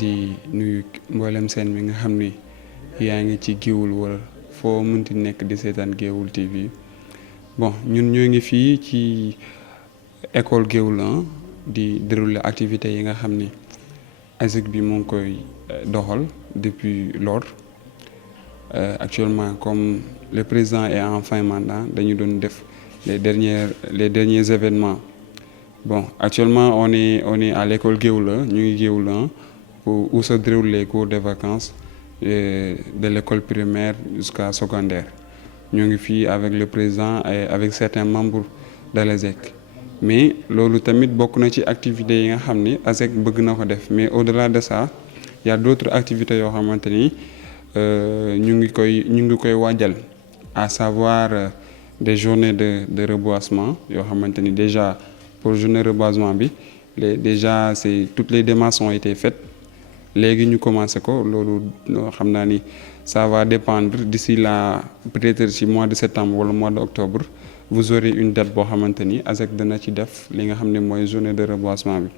di nuyu mboolem seen mi nga xam ni yaa ngi ci Géoul wala foo mënti nekk di seetaan Géoul TV. Bon ñun ñoo ngi fii ci école Géoul 1 di dérouler activités yi nga xam ni ASEC bi moo ngi koy doxal depuis lors. Actuellement comme le président est en fin mandat dañu doon def les derniers événements. Bon actuellement on est à l'école Géoul 1 ñu ngi Géoul 1 où se déroulent les cours de vacances de l'école primaire jusqu'à secondaire. Ñu ngi fii avec le président et avec certains membres de l'ASEC. Mais loolu tamit bokk na ci activités yi nga xam ni ASEC bëgg na ko def, mais au-delà de ça il y a d'autres activités yoo xamante ni ñu ngi koy waajal, à savoir des journées de reboisement yoo xamante ni déjà pour journée reboisement bi déjà toutes les démarches ont été faites. Léegi ñu commencé ko loolu xam naa ni ça va dépendre d'ici là, peut-être ci mois de septembre wala mois d'octobre vous aurez une date boo xamante ni ASEC dana ci def li nga xam ne mooy journée de reboisement bi.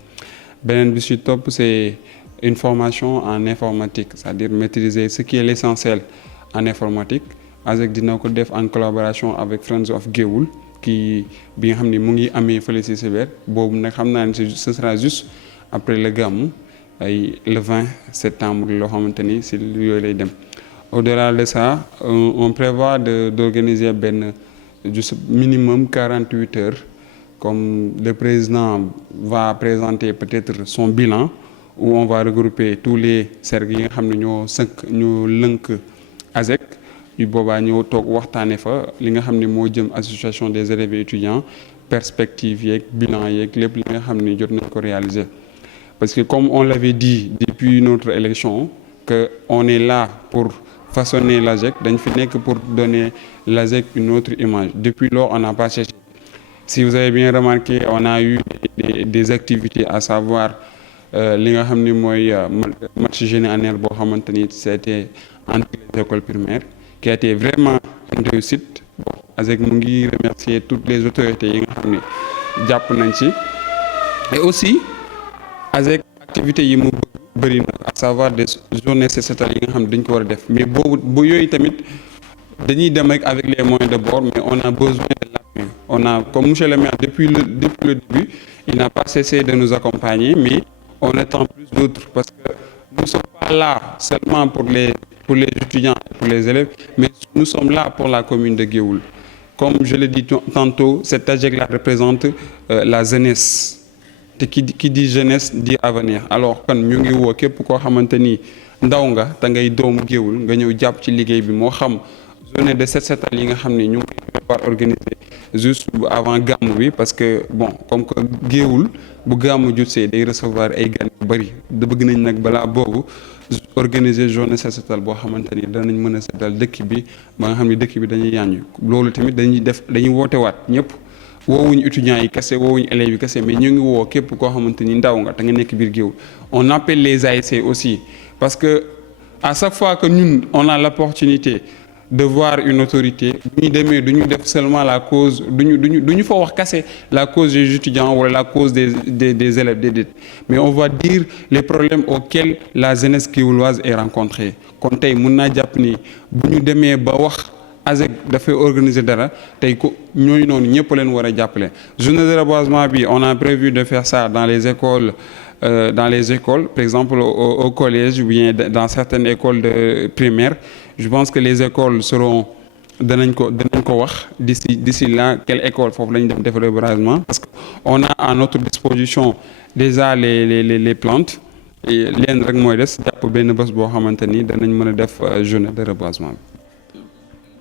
Beneen bi ci topp c'est une formation en informatique, c'est-à-dire maîtriser ce qui est l'essentiel en informatique. ASEC dina ko def en collaboration avec Friends of Géoul bi nga xam ni mu ngi amee fële ci Sébère. Boobu nag xam naa ne ce sera juste après le Gamou ay le 20 septembre loo xamante ni ci yooyu lay dem. Au-delà de ça on prévoit d'organiser benn juste minimum 48 heures, comme le président va présenter peut-être son bilan, où on va regrouper tous les cercles yi nga xam ne ñoo lënk ASEC. yu boobaa ñëw toog waxtaane fa li nga xam ne moo jëm association des élèves et étudiants, perspectives yeeg bilan yeeg lépp li nga xam ne jot nañ ko réaliser. Parce que comme on l'avait dit depuis notre élection que on est là pour façonner l'ASEC, dañ fi nekk pour donner l'ASEC une autre image. Depuis lors on n'a pas cherché. Si vous avez bien remarqué, on a eu des activités, à savoir li nga xam ni mooy match génie annuel boo xamante ni c'était entre les écoles primaires, qui a été vraiment une réussite. Bon, ASEC mu ngi remercier toutes les autorités yi nga xam ne jàpp nañ ci. Et aussi ASEC activités yi mu bëri na, à savoir des journées set-setal yi nga xam ne dañ ko war a def, mais bu yooyu tamit dañuy dem rek avec les moyens de bord, mais on a besoin de l'appui. On a, comme monsieur le maire, depuis le début, il n'a pas cessé de nous accompagner, mais on attend plus d'autres, parce que nous ne sommes pas là seulement pour les étudiants et pour les élèves, mais nous sommes là pour la commune de Géoul. Comme je l'ai dit tantôt, cette ASEC-là représente la jeunesse. te ki di jeunesse di avenir. Alors kon ñu ngi woo képp koo xamante ni ndaw nga te ngay doomu Géoul nga ñëw jàpp ci liggéey bi, moo xam journée de set-setal yi nga xam ne ñu ngi koy prévoir organiser juste avant gàmmu bi, parce que bon comme que Géoul bu gàmmu jutsee day recevoir ay gan yu bëri, da bëgg nañ nag balaa boobu organiser journée set-setal boo xamante ni danañ mën a setal dëkk bi ba nga xam ne dëkk bi dañuy yàññu. Loolu tamit dañuy woote waat ñëpp, woowuñu étudiants yi kese, woowuñu élèves yi kese, mais ñu ngi woo képp koo xamante ni ndaw nga te nga nekk biir Géoul. On appelle les ASC aussi, parce que à chaque fois que ñun on a l'opportunité de voir une autorité, bu ñu demee du ñu def seulement la cause, du ñu fa wax kese la cause des étudiants wala la cause des élèves déedéet, mais on va dire les problèmes auxquels la jeunesse géouloise est rencontrée. Kon tey mën naa jàpp ni bu ñu demee ba wax ASEC dafay organiser dara, tey ko ñooñu noonu ñëpp leen war a jàppale. Journée de reboisement bi on a prévu de faire ça dans les écoles, par exemple au collège ou bien dans certaines écoles de primaire. Je pense que les écoles seront danañ ko wax d'ici là quelle école foofu la ñu def reboisement, parce que on a à notre disposition déjà les plantes, et leen rek mooy des jàpp benn bés boo xamante ni danañ mën a def journée de reboisement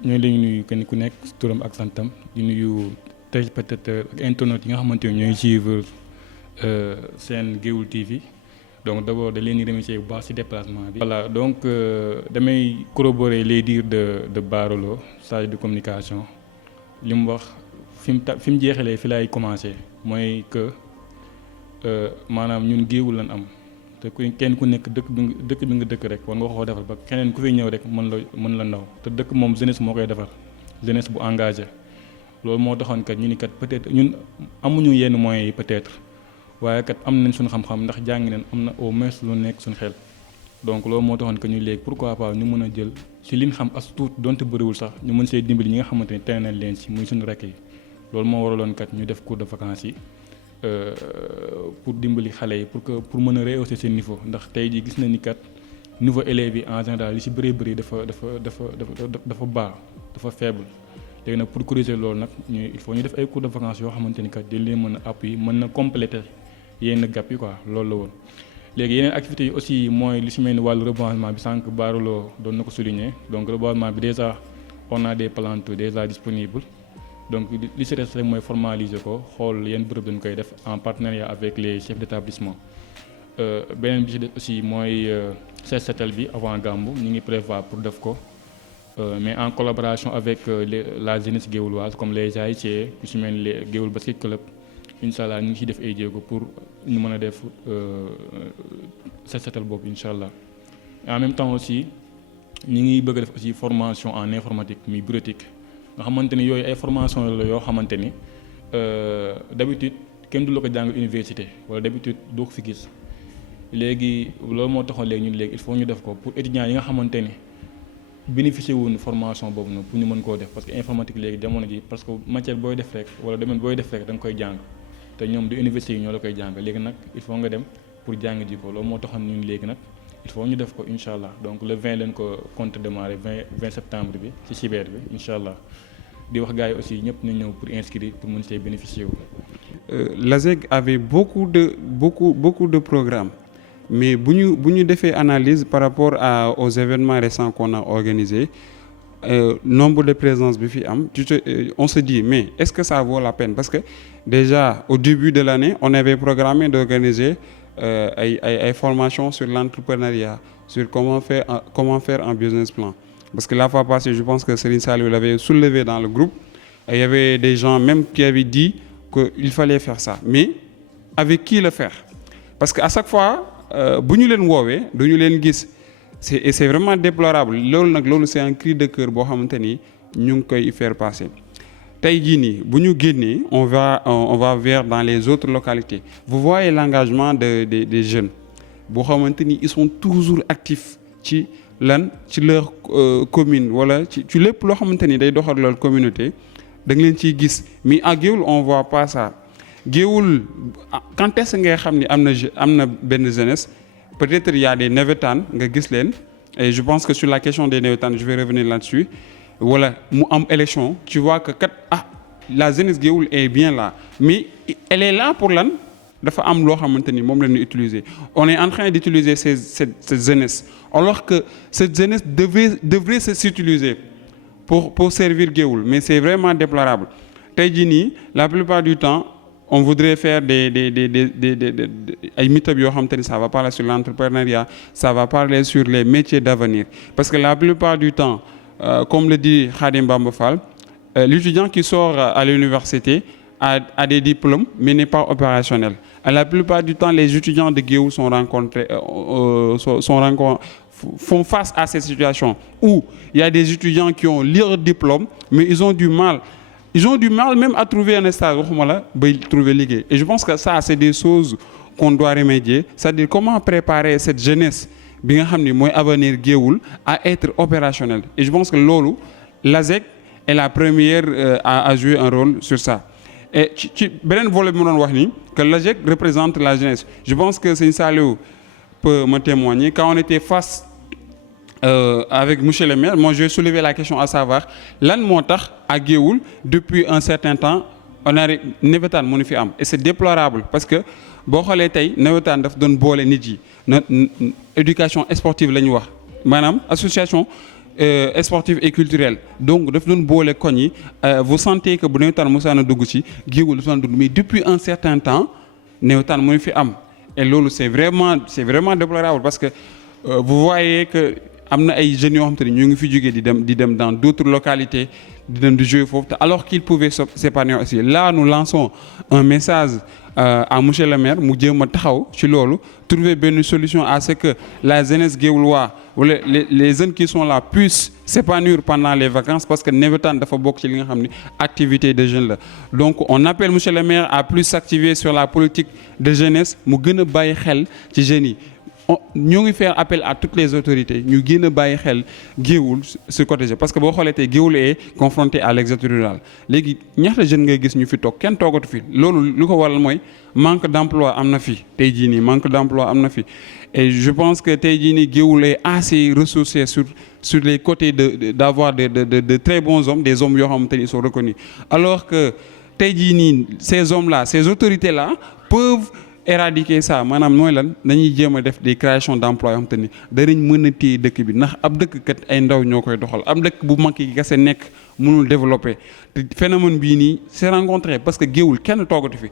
bi. ñooy la ñu nuyu kenn ku nekk turam ak santam, di nuyu téléspectateurs ak internautes yi nga xamante ne ñooy suivre seen Géoul TV. Donc d'abord da leen di remercier bu baax ci déplacement bi. Voilà, donc damay corroborer les dires de Barolo, chargé de communication. Li mu wax fi mu jeexalee fi lay commencer, mooy que maanaam ñun Géoul lañ am te kenn ku nekk dëkk bi nga dëkk rek war nga ko defal ba keneen ku fi ñëw rek mën la ndaw, te dëkk moom jeunesse moo koy defar, jeunesse bu engagé. Loolu moo taxoon kat ñu ni kat peut-être ñun amuñu yenn moyens yi peut-être, waaye kat am nañ suñu xam-xam ndax jàngi nañ, am na au moins lu nekk suñu xel. donc loolu moo taxoon que ñu léegi pourquoi pas ñu mën a jël ci liñ xam as tuut donte bëriwul sax ñu mën see dimbali ñi nga xamante ni tene nañ leen si muy suñu rakk yi loolu moo waraloon kat ñu def cours de vacances yi pour dimbali xale yi pour mën a rehausser seen niveau ndax tey jii gis nañ ni kat niveau élèves yi en général li si bëree bëri dafa baax dafa faible léegi nag pour corriger loolu nag il faut ñu def ay cours de vacances yoo xamante ni kat dañ leen mën a appuyer mën na compléter yenn gap yi quoi loolu la woon. léegi yeneen activités yi aussi mooy li si mel ni wàllu reboisement bi sànq baaruloo doon na ko souligner donc reboisement bi déjà on a des plantes déjà disponibles donc li si reste rek mooy formaliser ko xool yenn bërëb dañ koy def en partenariat avec les chefs d'établissement. beneen bi ci def aussi mooy set setal bi avant gàmmu ñu ngi prévoir pour def ko mais en collaboration avec la jeunesse guéwuloise comme les AIC ku si mel ni les Guéwul Basket Club incha allah ñu ngi ciy def ay jéego pour ñu mën a def set setal boobu incha allah. en même temps aussi ñu ngi bëgg a def aussi formation en informatique mi bureautique nga xamante ni yooyu ay formation la yoo xamante ni d'habitude kenn du la ko jàng université wala d'habitude doo ko fi gis léegi loolu moo taxoon léegi ñun léegi il faut ñu def ko pour étudiants yi nga xamante ni bénéficier wuñu formation boobu nag pour ñu mën koo def parce que informatique léegi jamono ji parce que matière booy def rek wala domaine booy def rek da nga koy jàng te ñoom du université yi ñoo la koy jàng léegi nag il faut nga dem pour jàng ji ko loolu moo taxoon ñun léegi nag il faut ñu def ko incha allah donc le 20 leen ko compte démarrer 20 septembre bi ci cyber bi incha allah di wax gars yi aussi ñëpp ñu ñëw pour inscrire pour mën see bénéficier wu. L'ASEG avait beaucoup de programmes mais bu ñu defee analyse par rapport aux événements récents qu'on a organisés nombre de présence bi fi am on se dit mais est-ce que ça vaut la peine parce que déjà au début de l'année on avait programmé d'organiser ay formations sur l'entrepreneuriat sur comment faire un business plan parce que la fois passée je pense que Serigne Saliou l'avait soulevé dans le groupe et il y avait des gens même qui avaient dit qu'il fallait faire ça mais avec qui le faire parce que à chaque fois bu ñu leen woowee du ñu leen gis c'est vraiment déplorable loolu c'est un cri de cœur boo xamante ni ñu ngi koy faire passer tey jii nii bu ñu génnee on va vers dans les autres localités vous voyez l'engagement des jeunes boo xamante ni ils sont toujours actifs ci leur commune wala ci lépp loo xamante ni day doxal leur communauté da nga leen ciy gis mais à Géoul on voit pas ça Géoul quand est-ce ngay xam ni am na benn jeunesse peut-être il y a des navétanes nga gis leen et je pense que sur la question des navétanes je vais revenir là-dessus wala mu am élection tu vois que la jeunesse Géoul est bien là mais elle est là pour lan dafa am loo xamante ni moom la ñu utiliser on est en train d'utiliser cette jeunesse alors que cette jeunesse devrait s'utiliser pour servir Géoul mais c'est vraiment déplorable tey jii nii la plupart du temps on voudrait faire des meet-up yoo xamante ni ça va parler sur l'entrepreneuriat ça va parler sur les métiers d'avenir parce que la plupart du temps comme le dit Khadim Bamba Fall l'étudiant qui sort à l'université a des diplômes mais n'est pas opérationnel la plupart du temps les étudiants de Géoul font face à cette situation où il y a des étudiants qui ont leur diplôme mais ils ont du mal même à trouver un stage waxuma la bay trouver liggéey et je pense que ça c'est des choses qu'on doit remédier c'est-à-dire comment préparer cette jeunesse bi nga xam ni mooy avenir Géoul à être opérationnel et je pense que loolu l'ASEG est la première à jouer un rôle sur ça et ci beneen volet bi ma doon wax ni que l'ASEG représente la jeunesse je pense que Serigne Saliou peut me témoigner quand on était face avec monsieur le maire moi je vais soulever la question à savoir lan moo tax à Géoul depuis un certain temps on a navétane mënu fi am et c'est déplorable parce que boo xoolee tey navétane daf doon boole nit yi éducation sportive la ñu wax maanaam association sportive et culturelle donc daf doon boole koñ yi vous sentez que bu navétane mosaana dugg ci Géoul dafa doon dugg mais depuis un certain temps navétane mënu fi am et loolu c'est vraiment déplorable parce que vous voyez que am na ay jeunes yoo xam te ne ñu ngi fi jógee di dem dans d'autres localités di dem di jouer foofu te alors qu'ils pouvaient s'épanouir aussi là nous lançons un message à monsieur le maire mu jéem a taxaw ci loolu trouver benn solution à ce que la jeunesse guéwuloise wala les jeunes qui sont là puissent s'épanouir pendant les vacances parce que navétane dafa bokk ci li nga xam ni activité de jeunes la donc on appelle monsieur le maire à plus s'activer sur la politique de jeunesse mu gën a bàyyi xel ci jeunes yi ñoo ngi faire appel à toutes les autorités ñu gën a bàyyi xel Géoul ce côté parce que boo xoolee tey Géoul est confronté à l'exode rural léegi ñaata jeune ngay gis ñu fi toog kenn toogatu fi loolu lu ko waral mooy manque d'emploi am na fi tey jii nii manque d'emploi am na fi et je pense que tey jii nii Géoul est assez ressourcé sur les côtés d'avoir de très bons hommes des hommes yoo xamante ni ils sont reconnus alors que tey jii nii ces hommes là ces autorités là peuvent éradiquer ça maanaam mooy lan dañuy jéem a def des créations d'emploi yoo xam te ni danañ mën a téye dëkk bi ndax ab dëkk kat ay ndaw ñoo koy doxal ab dëkk bu mag yi kese nekk mënul développer te phénomène bii nii c'est rencontré parce que Géoul kenn toogatu fi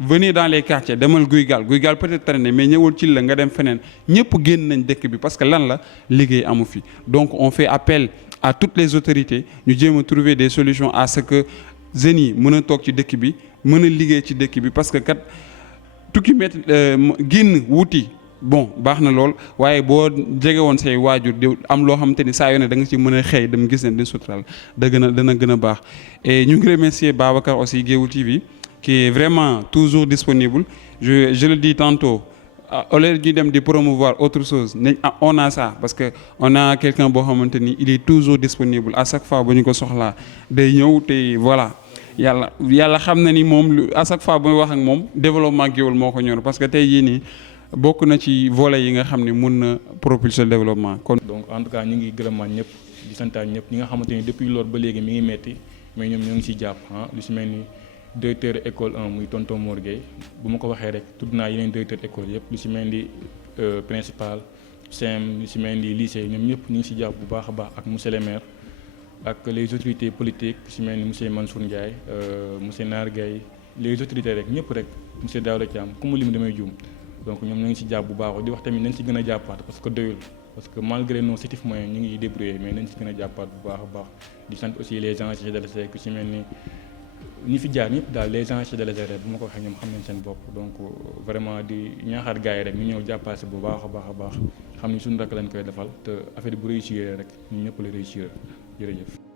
venez dans les quartiers demal Guy Gaal peut-être traîner mais ñëwul ci la nga dem feneen ñëpp génn nañ dëkk bi parce que lan la liggéey amu fi donc on fait appel à toutes les autorités ñu jéem a trouver des solutions à ce que jeunes yi mën a toog ci dëkk bi mën a liggéey ci dëkk bi parce que kat tukki met génn wuti bon baax na lool waaye boo jege woon say waajur di am loo xamante ni saa yoo ne da nga ci mën a xëy dem gis ne di suturaal dana gën a baax et ñu ngi remercier Babacar aussi Géoul TV qui est vraiment toujours disponible je le dis tantôt au lieu ñu dem di promouvoir autre chose on a ça parce que on a quelqu'un boo xamante ni il est toujours disponible à chaque fois ba ñu ko soxlaa day ñëw te voilà yàlla xam na ni moom à chaque fois bu wax ak moom développement Géoul moo ko ñor parce que tey jii nii bokk na ci volet yi nga xam ne mun na propulser le développement kon. donc en tout cas ñu ngi gërëmaat ñëpp di santaat ñëpp ñi nga xamante ni depuis loolu ba léegi mi ngi metti mais ñoom ñoo ngi siy jàpp lu si mel ni directeur école 1 muy tonton Mor Gueye bu ma ko waxee rek tudd naa yeneen directeur école yëpp lu si mel ni principal CM lu si mel ni lycée ñoom ñëpp ñu ngi si jàpp bu baax a baax ak monsieur le maire. ak les autorités politiques si mel ni monsieur Mansour Ndiaye monsieur Nar Gueye les autorités rek ñëpp rek monsieur Daouda Thiam ku mu lim damay juum donc ñoom ñoo ngi si jàpp bu baax di wax tamit nañ si gën a jàppaat parce que doyul parce que malgré nos sétifs moyens ñu ngi débrouiller mais nañ si gën a jàppaat bu baax a baax di sant aussi les gens délégués ku si mel ni ñi fi jaar ñëpp daal les gens délégués rek bu ma ko waxee ñoom xam nañ seen bopp donc vraiment di ñaaxaat gars yi rek ñu ñëw jàppaat si bu baax a baax xam ni suñu rakk lañ koy defal te affaire bu réussir rek ñun ñëpp la réussir jërëjëf